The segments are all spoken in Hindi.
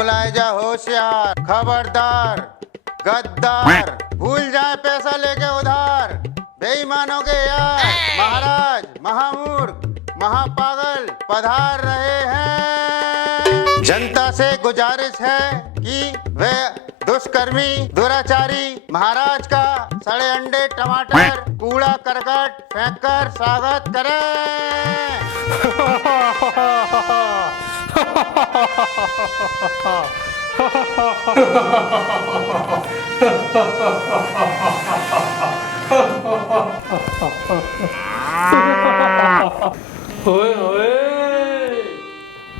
मुलायजा होशियार, खबरदार गद्दार, भूल जाए पैसा लेके उधार, बेईमानों के यार महाराज महामूर्ख महापागल पधार रहे हैं। जनता से गुजारिश है कि वे दुष्कर्मी दुराचारी महाराज का सड़े अंडे टमाटर कूड़ा करकट फेंककर स्वागत करें। ओए ओए,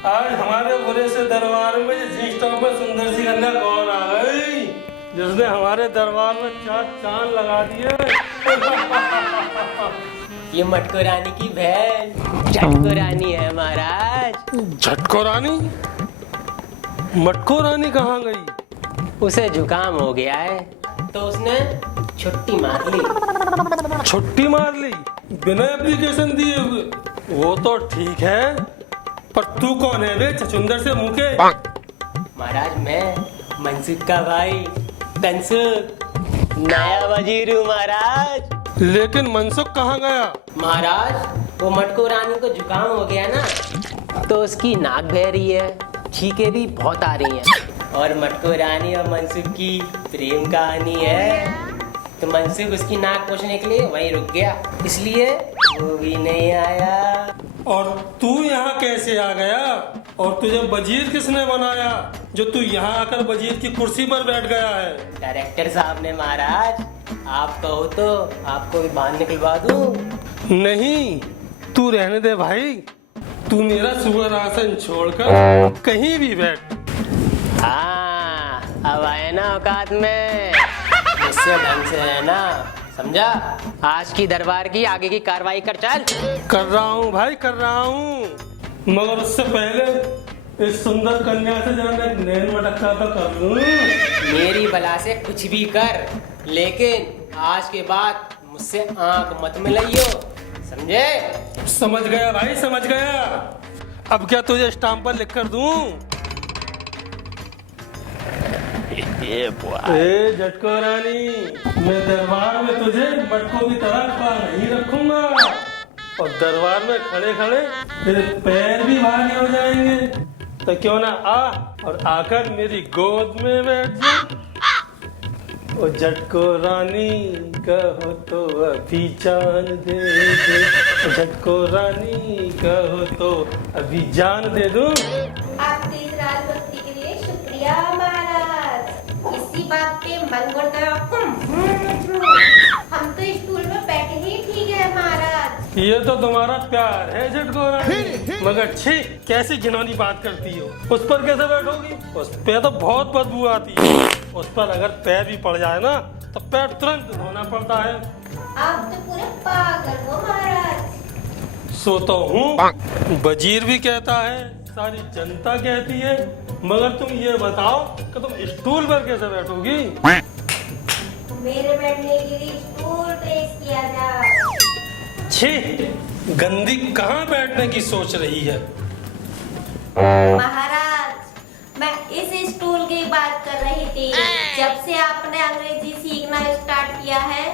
आज हमारे बुरे से दरबार में जींस टॉप में सुंदर सी कन्या कौन आ गई जिसने हमारे दरबार में चार चांद लगा दिए। ये मटको रानी की बहन झटको रानी है महाराज। झटको रानी? मटको रानी कहाँ गई? उसे जुकाम हो गया है तो उसने छुट्टी मार ली। छुट्टी मार ली बिना एप्लीकेशन दिए हुए? वो तो ठीक है, पर तू कौन है रे छछुंदर से मुंह के? महाराज मैं मनसुख का भाई तनसुख नया वजीर हूँ महाराज। लेकिन मनसुख कहाँ गया? महाराज वो मटको रानी को जुकाम हो गया ना तो उसकी नाक बह रही है, छींकें भी बहुत आ रही हैं। और मटको रानी और मनसुख की प्रेम कहानी है तो मनसुख उसकी नाक पोंछने के लिए वहीं रुक गया, इसलिए वो भी नहीं आया। और तू यहाँ कैसे आ गया? और तुझे वजीर किसने बनाया जो तू यहाँ आकर वजीर की कुर्सी पर बैठ गया है? डायरेक्टर साहब ने महाराज, आप कहो तो आपको भी बाहर निकलवा दूं। नहीं, तू रहने दे भाई, तू मेरा सुअर आसन छोड़कर कहीं भी बैठ। हाँ अब आए ना औकात में, इससे ढंग से है ना, समझा? आज की दरबार की आगे की कार्रवाई कर चल। कर रहा हूँ भाई, कर रहा हूँ, मगर उससे पहले इस सुंदर कन्या से जरा मैं नैन मटकता तो कर लूं। मेरी बला से कुछ भी कर, लेकिन आज के बाद मुझसे आंख मत मिलाइयो, समझे? समझ गया भाई, समझ गया। अब क्या तुझे स्टाम्प पर लिख कर दूं? ए झटको रानी, मैं दरबार में तुझे मटकों की तरह खड़ा नहीं रखूंगा, और दरबार में खड़े खड़े तेरे पैर भी भारी हो जाएंगे। तो क्यों ना आ और आकर मेरी गोद में बैठ जा। ओ झटको रानी कहो तो अभी जान दे दे, झटको रानी कहो तो अभी जान दे दूं। आपकी इस राजभक्ति के लिए शुक्रिया महाराज। इसी बात पे मन करता है आपको। हम तो स्टूल में बैठे ही ठीक है महाराज। ये तो तुम्हारा प्यार है झटको रानी, मगर छी कैसी घिनौनी बात करती हो। उस पर कैसे बैठोगी? उस पे तो बहुत बदबू आती है। उस पर अगर पैर भी पड़ जाए ना तो पैर तुरंत धोना पड़ता है। आप तो पूरे पागल हो महाराज। सो तो हूँ, वजीर भी कहता है, सारी जनता कहती है, मगर तुम ये बताओ कि तुम स्टूल पर कैसे बैठोगी? मेरे बैठने के लिए स्टूल पेश किया जाए। छी, गंदी कहाँ बैठने की सोच रही है? महाराज मैं इस स्टूल की बात कर रही थी। जब से आपने अंग्रेजी सीखना स्टार्ट किया है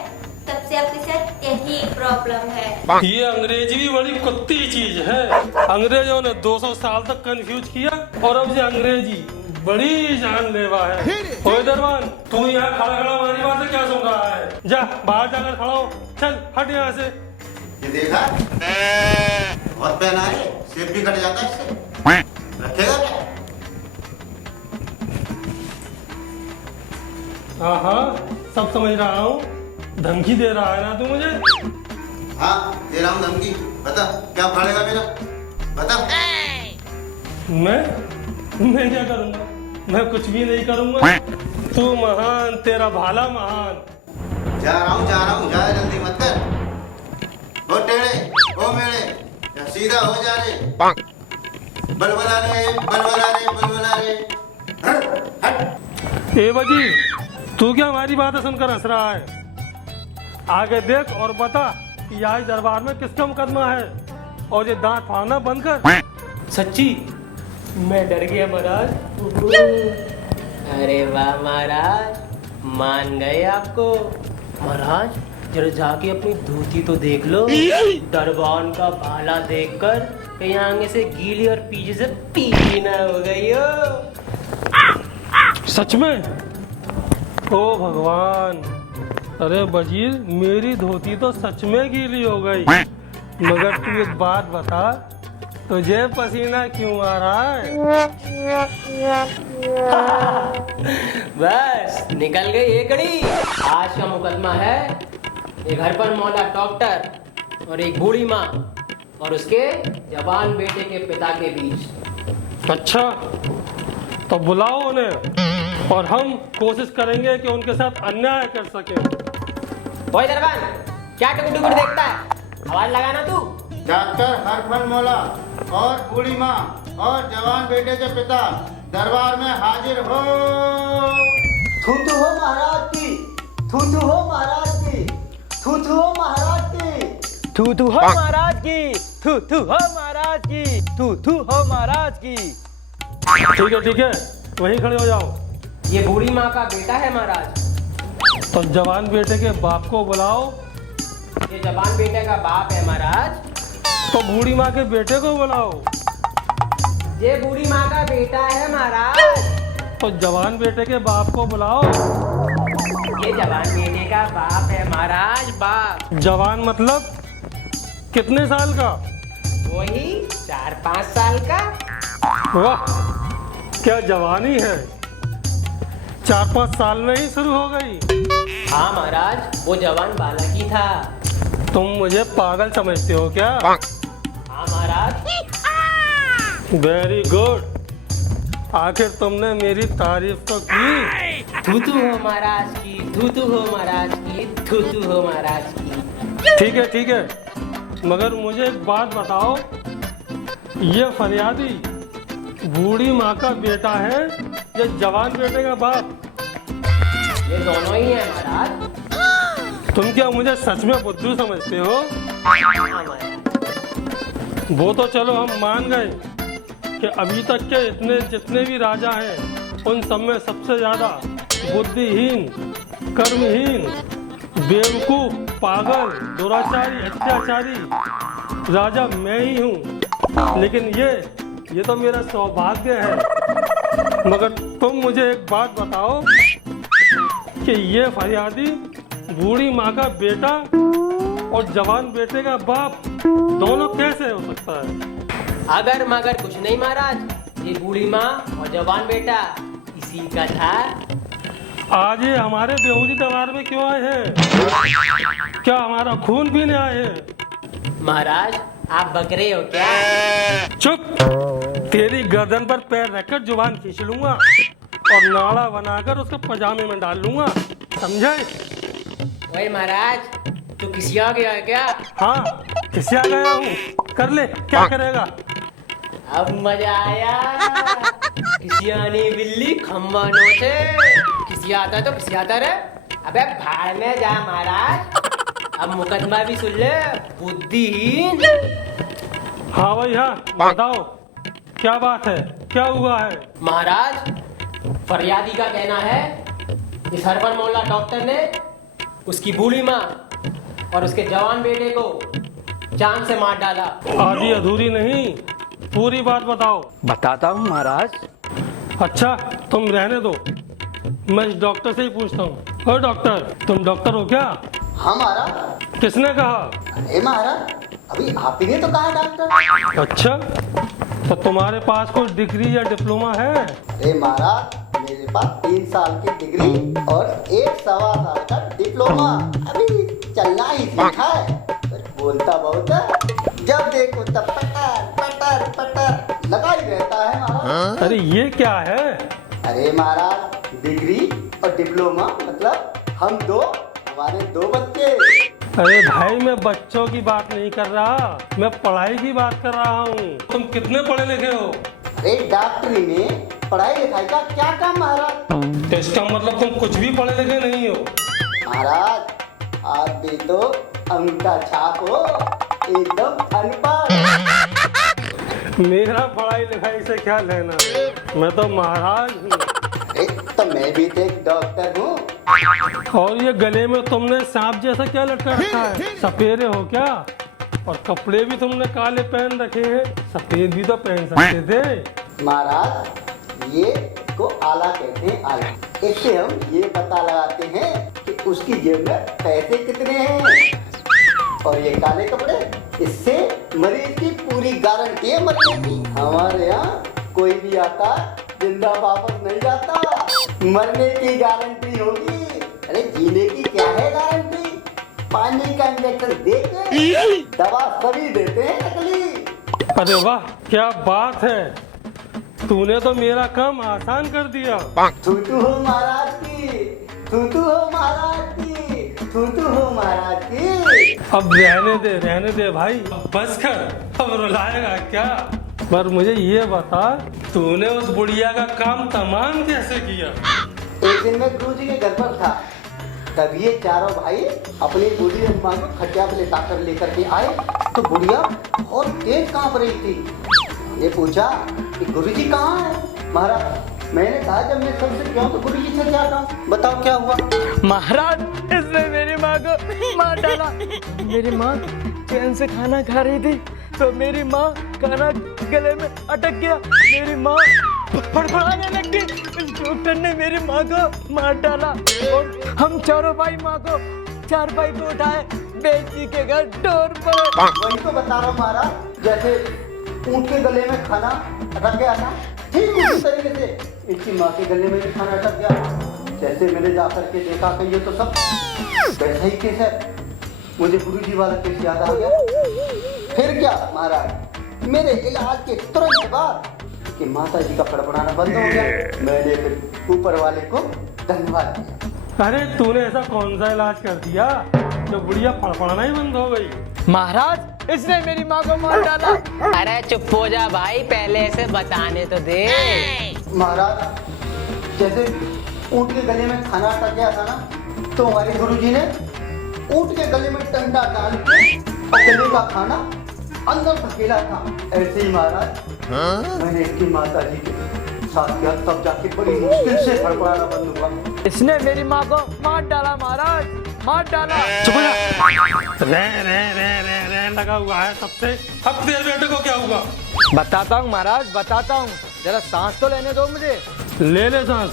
तब से आपके साथ यही प्रॉब्लम है। ये अंग्रेजी भी बड़ी कुत्ती चीज है। अंग्रेजों ने 200 साल तक कंफ्यूज किया, और अब ये अंग्रेजी बड़ी जानलेवा है। ओए दरबान, तू यहाँ खड़ा खड़ा हमारी बात से क्या सुन रहा है? जा बाहर जाकर खड़ा हो, चल हट यहाँ से। ये देखा बहुत पहना है, सेब भी कट जाता है इससे, रखेगा क्या? हाँ हाँ सब समझ रहा हूँ, धमकी दे रहा है ना तू मुझे? हाँ दे रहा हूँ धमकी। बता क्या उखाड़ेगा मेरा, बता। मैं क्या करूँगा? मैं कुछ भी नहीं करूँगा। तू महान, तेरा भाला महान। जा रहा हूँ जा जल्दी मत कर। ओ टेढ़े ओ मेढ़े, या सीधा हो जा रे। बलबला रे हट हट। ए वजीर, तू क्या हमारी बातें सुनकर हंस रहा है? आगे देख और बता कि आज दरबार में किसका मुकदमा है, और ये दांत फाड़ना बंद कर। सच्ची मैं डर गया महाराज। अरे वाह महाराज, मान गए आपको। महाराज जरा जाके अपनी धोती तो देख लो, दरबान का भाला देखकर कहीं आगे से गीली और पीछे से पीली ना हो गई हो। सच में? ओ भगवान, अरे वजीर मेरी धोती तो सच में गीली हो गई, मगर तू एक बात बता, तुझे पसीना क्यों आ रहा है? बस निकल गई एक घड़ी। आज का मुकदमा है एक घर पर मौला डॉक्टर और एक बूढ़ी माँ और उसके जवान बेटे के पिता के बीच। अच्छा, तो बुलाओ उन्हें और हम कोशिश करेंगे कि उनके साथ अन्याय कर सकें। ओए दरबान, क्या टुकुर टुकुर देखता है? आवाज लगाना तू। डॉक्टर हरफल मौला और बूढ़ी माँ और जवान बेटे के पिता दरबार में हाजिर हो। थू हो महाराज की, थू हो महाराज की, थू हो महाराज की, थू हो महाराज की, थू हो महाराज की, थू हो महाराज की। ठीक है, वहीं खड़े हो जाओ। ये बूढ़ी माँ का बेटा है महाराज। तो जवान बेटे के बाप को बुलाओ। ये जवान बेटे का बाप है महाराज। तो बूढ़ी माँ के बेटे को बुलाओ। ये बूढ़ी माँ का बेटा है महाराज। तो जवान बेटे के बाप को बुलाओ। ये जवान बेटे का बाप है महाराज, बाप। जवान मतलब कितने साल का? वही 4-5 साल का। वाह, क्या जवानी है, 4-5 साल में ही शुरू हो गई। हाँ महाराज, वो जवान बालक ही था। तुम मुझे पागल समझते हो क्या? हाँ महाराज। वेरी गुड, आखिर तुमने मेरी तारीफ तो की। थूथू हो महाराज की, थूथू हो महाराज की, थूथू हो महाराज की। ठीक है, मगर मुझे एक बात बताओ, ये फरियादी बूढ़ी माँ का बेटा है या जवान बेटे का बाप? ये दोनों ही है महाराज। तुम क्या मुझे सच में बुद्धू समझते हो? हाँ महाराज। वो तो चलो हम मान गए कि अभी तक के इतने जितने भी राजा हैं उन सब में सबसे ज्यादा बुद्धिहीन, कर्महीन, बेवकूफ, पागल, दुराचारी, अत्याचारी राजा मैं ही हूँ। लेकिन ये तो मेरा सौभाग्य है। मगर तुम मुझे एक बात बताओ कि ये फरियादी बूढ़ी माँ का बेटा और जवान बेटे का बाप दोनों कैसे हो सकता है? अगर मगर कुछ नहीं महाराज, ये बूढ़ी माँ और जवान बेटा इसी का था। आज ये हमारे बेहूदी दरबार में क्यों आए हैं? क्या हमारा खून पीने आए हैं? महाराज आप बकरे हो क्या? चुप, तेरी गर्दन पर पैर रखकर जुबान खींच लूंगा और नाड़ा बनाकर उसको पजामे में डाल लूंगा, समझे? ओए महाराज, तू किसी आ गया है क्या? हाँ, किसी आ गया हूँ, कर ले, क्या करेगा? अब मजा आया। किसी आनी बिल्ली खम्बा नोचे। किसी आता तो किसी आता रे। अबे भाड़ में जा महाराज। अब मुकदमा भी सुन ले, बुद्धिहीन। हाँ भाई हाँ, बताओ क्या बात है, क्या हुआ है? महाराज, फरियादी का कहना है इस हरफल मौला डॉक्टर ने उसकी बूढ़ी माँ और उसके जवान बेटे को जान से मार डाला। आधी अधूरी नहीं, पूरी बात बताओ। बताता हूँ महाराज। अच्छा, तुम रहने दो, मैं इस डॉक्टर से ही पूछता हूँ। ओ डॉक्टर, तुम डॉक्टर हो क्या? हाँ महाराज। किसने कहा? अरे महाराज, अभी आप ही ने तो कहा डॉक्टर। अच्छा, तो तुम्हारे पास कोई डिग्री या डिप्लोमा है? अरे महाराज, मेरे पास 3 साल की डिग्री और 1.25 साल का डिप्लोमा। अभी चलना ही सीखा है, पर बोलता बहुत है। जब देखो तब पटर पटर पटर लगा ही रहता है महाराज। अरे ये क्या है? अरे महाराज, डिग्री और डिप्लोमा मतलब हम दो, हमारे 2 बच्चे। अरे भाई, मैं बच्चों की बात नहीं कर रहा, मैं पढ़ाई की बात कर रहा हूँ। तुम कितने पढ़े लिखे हो? अरे डॉक्टरी में पढ़ाई लिखाई का क्या काम महाराज? तो इसका मतलब तुम कुछ भी पढ़े लिखे नहीं हो। महाराज, आप भी तो अंगूठा छाप हो, एकदम अनपढ़। मेरा पढ़ाई लिखाई से क्या लेना, मैं तो महाराज हूँ। अरे तो मैं भी तो एक डॉक्टर हूँ। और ये गले में तुमने सांप जैसा क्या लटका रखा है, सपेरे हो क्या? और कपड़े भी तुमने काले पहन रखे हैं, सफेद भी तो पहन सकते थे। महाराज ये को आला कहते हैं, आला। इससे हम ये पता लगाते हैं कि उसकी जेब में पैसे कितने हैं। और ये काले कपड़े, इससे मरीज की पूरी गारंटी है मरने की। हमारे यहाँ कोई भी आता जिंदा वापस नहीं जाता, मरने की गारंटी होगी। अरे जीने की क्या है गारंटी? पानी का इंजेक्शन देके दवा सभी देते हैं नकली। अरे वाह, क्या बात है, तूने तो मेरा काम आसान कर दिया। थूथू हो महाराज की, थूथू हो महाराज की, थूथू हो महाराज की। अब रहने दे भाई, अब बस कर, अब रुलाएगा क्या? पर मुझे ये बता, तूने उस बुढ़िया का काम तमाम कैसे किया? एक दिन मैं गुरुजी के घर पर था, तब ये चारों भाई अपनी बूढ़ी अम्मा को खटिया पे लेकर के आए तो बुढ़िया बहुत तेज कांप रही थी। ये पूछा कि गुरुजी कहाँ है? महाराज मैंने कहा जब मैं सबसे क्यों तो गुरुजी से क्या कहा, बताओ क्या हुआ? महाराज इसने मेरी माँ को मार डाला। मेरी माँ चैन से खाना खा रही थी तो मेरी माँ खाना गले में अटक गया, मेरी माँ फड़फड़ाने लग गई। उस डॉक्टर ने मेरी माँ को मार डाला और हम चारों भाई माँ को चारपाई पे उठाए बेटी के घर डोर पर। वही तो बता रहा हूँ महाराज, जैसे ऊँट के गले में खाना अटक गया था, ठीक उसी तरीके से इनकी माँ के गले में भी खाना अटक गया। जैसे मैंने जाकर के देखा कि ये तो सब वैसा ही केस है, मुझे गुरुजी वाला केस याद आ गया। फिर क्या महाराज, मेरे इलाज के तुरंत बाद कि माता जी का फड़फड़ाना बंद हो गया। मैंने फिर ऊपर वाले को धन्यवाद दिया। अरे तूने ऐसा कौन सा इलाज कर दिया जो बुढ़िया फड़फड़ाना ही बंद हो गई? महाराज इसने मेरी माँ को मार डाला। अरे चुप हो जा भाई, पहले ऐसे बताने तो दे। महाराज जैसे ऊँट के गले में खाना अटक गया था ना, तो हमारे गुरुजी ने ऊँट के गले में डंडा डाल के और गले का खाना अंदर धकेला था। ऐसे ही महाराज मैंने इसकी माता जी के साथ किया, तब जाके बड़ी मुश्किल से फड़फड़ाना बंद हुआ। इसने मेरी माँ को मार डाला महाराज, मार डाला। चुप हो जा, रे लगा हुआ है तब से। अब तेरे बेटे को क्या हुआ? बताता हूँ महाराज, बताता हूँ, जरा सांस तो लेने दो मुझे। ले सांस,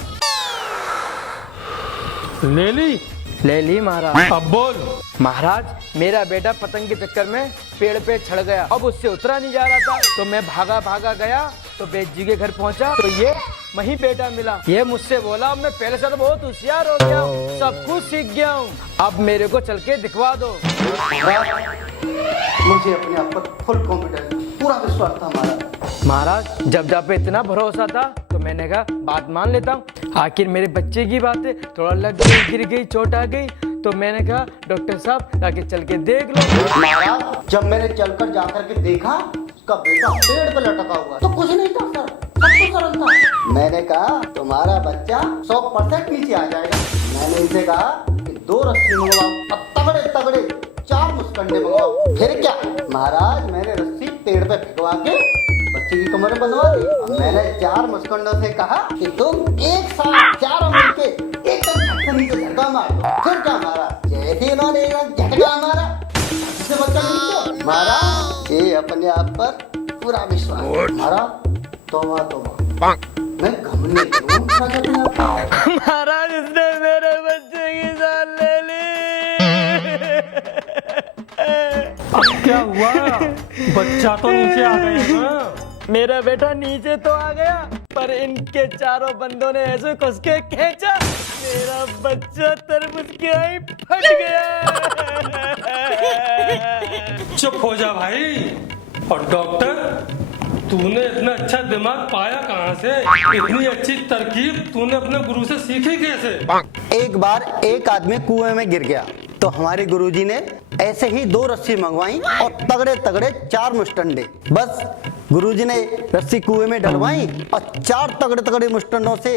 ले ली महाराज। अब बोल। महाराज मेरा बेटा पतंग के चक्कर में पेड़ पे चढ़ गया, अब उससे उतरा नहीं जा रहा था तो मैं भागा गया तो बेट जी के घर पहुंचा तो ये वहीं बेटा मिला। ये मुझसे बोला मैं पहले से तो बहुत होशियार हो गया हूँ, सब कुछ सीख गया हूँ, अब मेरे को चल के दिखवा दो। मुझे अपने आप पर फुल कॉन्फिडेंस, पूरा विश्वास था महाराज जब जब पे इतना भरोसा था तो मैंने कहा बात मान लेता हूँ। आखिर मेरे बच्चे की बात है, थोड़ा लग गई, गिर गई, चोट आ गई तो मैंने कहा डॉक्टर साहब जाके चल के देख लो। महाराज जब मैंने चलकर जाकर के देखा उसका बेटा पेड़ पर लटका हुआ तो कुछ नहीं था सर, सब तो सरल था। मैंने कहा तुम्हारा बच्चा 100% नीचे आ जाएगा। मैंने इनसे कहा कि 2 रस्सी मंगवाओ और तगड़े तगड़े 4 मुस्कंडे मंगवाओ। फिर क्या महाराज, मैंने रस्सी पेड़ पे फेंकवा के बच्चे की कमर में बंधवा दी। और मैंने 4 मुस्कंडों से कहा कि तुम एक साथ 4 मिलके एकदम झटका नीचे झटका मार दो। फिर क्या महाराज, जैसे इन्होंने एक झटका मारा जिससे बच्चा नीचे, महाराज ये अपने आप पर पूरा विश्वास। महाराज तोबा मैं घमंड नहीं हूँ। महाराज इसने मेरे बच्चे की जान ले ली। अब क्या हुआ? बच्चा तो नीचे आ गया ना? मेरा बेटा नीचे तो आ गया पर इनके चारों बंदों ने ऐसे कस के खींचा, मेरा बच्चा तरबूज की आई फट गया। चुप हो जा भाई। और डॉक्टर तूने इतना अच्छा दिमाग पाया कहाँ से? इतनी अच्छी तरकीब तूने अपने गुरु से सीखी कैसे? एक बार एक आदमी कुएं में गिर गया तो हमारे गुरुजी ने ऐसे ही 2 रस्सी मंगवाई और तगड़े तगड़े 4 मुस्टंडे। बस गुरुजी ने रस्सी कुएं में डलवाई और 4 तगड़े तगड़े मुस्टंडों से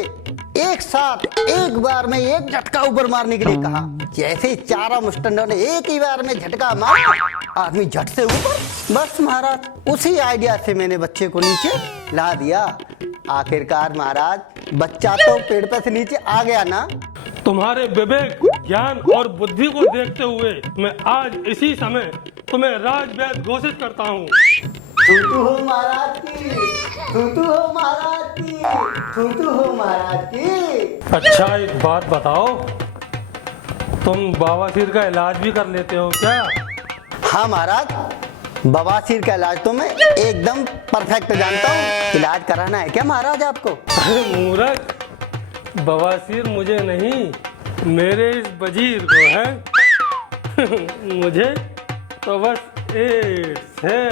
एक साथ एक बार में एक झटका ऊपर मारने के लिए कहा। जैसे ही 4 मुस्टंडों ने एक ही बार में झटका मारा आदमी झट से ऊपर। बस महाराज उसी आइडिया से मैंने बच्चे को नीचे ला दिया। आखिरकार महाराज बच्चा तो पेड़ पे से नीचे आ गया ना। तुम्हारे विवेक, ज्ञान और बुद्धि को देखते हुए मैं आज इसी समय तुम्हें राजवैद्य घोषित करता हूँ। थूथू हो महाराज की, थूथू हो महाराज की, थूथू हो महाराज की। अच्छा एक बात बताओ, तुम बवासीर का इलाज भी कर लेते हो क्या? हाँ महाराज, बवासीर का इलाज तो मैं एकदम परफेक्ट जानता हूँ। इलाज कराना है क्या महाराज आपको? अरे मूर्ख, बवासीर मुझे नहीं, मेरे इस वजीर को है। मुझे तो बस एड्स है।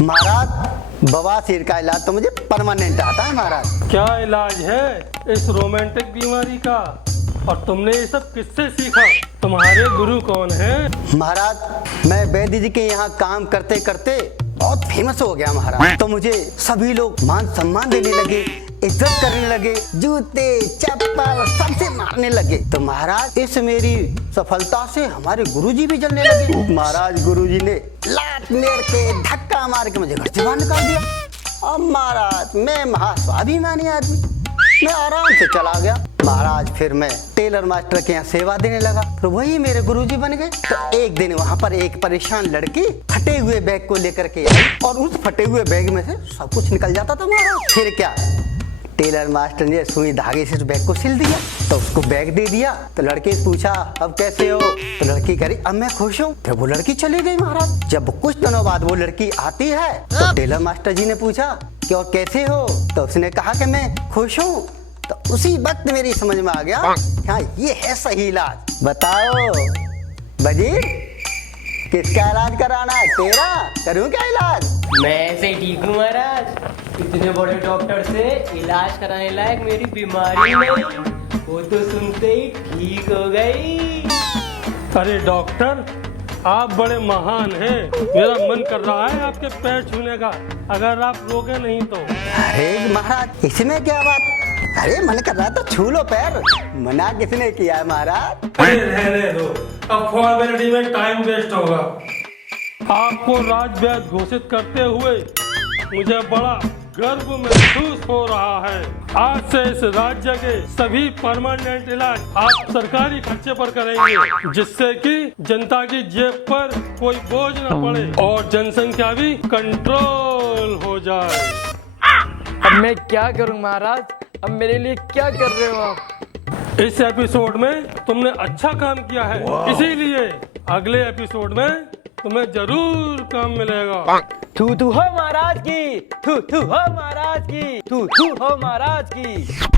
महाराज बवासीर का इलाज तो मुझे परमानेंट आता है महाराज। क्या इलाज है इस रोमांटिक बीमारी का? और तुमने ये सब किससे सीखा? तुम्हारे गुरु कौन हैं? महाराज मैं वैद्य जी के यहाँ काम करते करते बहुत फेमस हो गया महाराज। तो मुझे सभी लोग मान सम्मान देने लगे, इज्जत करने लगे, जूते चप्पल सबसे मारने लगे। तो महाराज इस मेरी सफलता से हमारे गुरुजी भी जलने लगे। महाराज गुरुजी ने लात मेर के धक्का मार के मुझे घर से बाहर निकाल दिया। अब महाराज मैं महास्वाभिमानी आदमी, मैं आराम से चला गया। महाराज फिर मैं टेलर मास्टर के यहाँ सेवा देने लगा, तो वही मेरे गुरुजी बन गए। तो एक दिन वहाँ पर एक परेशान लड़की फटे हुए बैग को लेकर के आई और उस फटे हुए बैग में से सब कुछ निकल जाता था महाराज। फिर क्या, टेलर मास्टर ने सुई धागे से उस बैग को सिल दिया, तो उसको बैग दे दिया। तो लड़के से पूछा अब कैसे हो? तो लड़की कह रही अब मैं खुश हूँ। फिर वो लड़की चली गई महाराज। जब कुछ दिनों बाद वो लड़की आती है तो टेलर मास्टर जी ने पूछा कि और कैसे हो? तो उसने कहा कि मैं खुश हूँ। तो उसी वक्त मेरी समझ में आ गया, हाँ ये है सही इलाज। बताओ वजीर किसका इलाज कराना है? तेरा करूँ क्या इलाज? मैं ऐसे ठीक हूँ महाराज, इतने बड़े डॉक्टर से इलाज कराने लायक मेरी बीमारी नहीं, वो तो सुनते ही ठीक हो गई। अरे डॉक्टर आप बड़े महान हैं, मेरा मन कर रहा है आपके पैर छूने का, अगर आप रोके नहीं तो। अरे महाराज इसमें क्या बात, अरे मन कर रहा तो छू लो पैर, मना किसने किया है महाराज? अरे रहने दो, अब फॉर्मेलिटी में टाइम वेस्ट होगा। आपको राजवैद्य घोषित करते हुए मुझे बड़ा गर्व महसूस हो रहा है। आज से इस राज्य के सभी परमानेंट इलाज आप सरकारी खर्चे पर करेंगे, जिससे कि जनता की जेब पर कोई बोझ न पड़े और जनसंख्या भी कंट्रोल हो जाए। अब मैं क्या करूं महाराज? अब मेरे लिए क्या कर रहे हो आप? इस एपिसोड में तुमने अच्छा काम किया है, इसीलिए अगले एपिसोड में तुम्हें जरूर काम मिलेगा। थू थू हो महाराज की, थू थू हो महाराज की, थू थू हो महाराज की।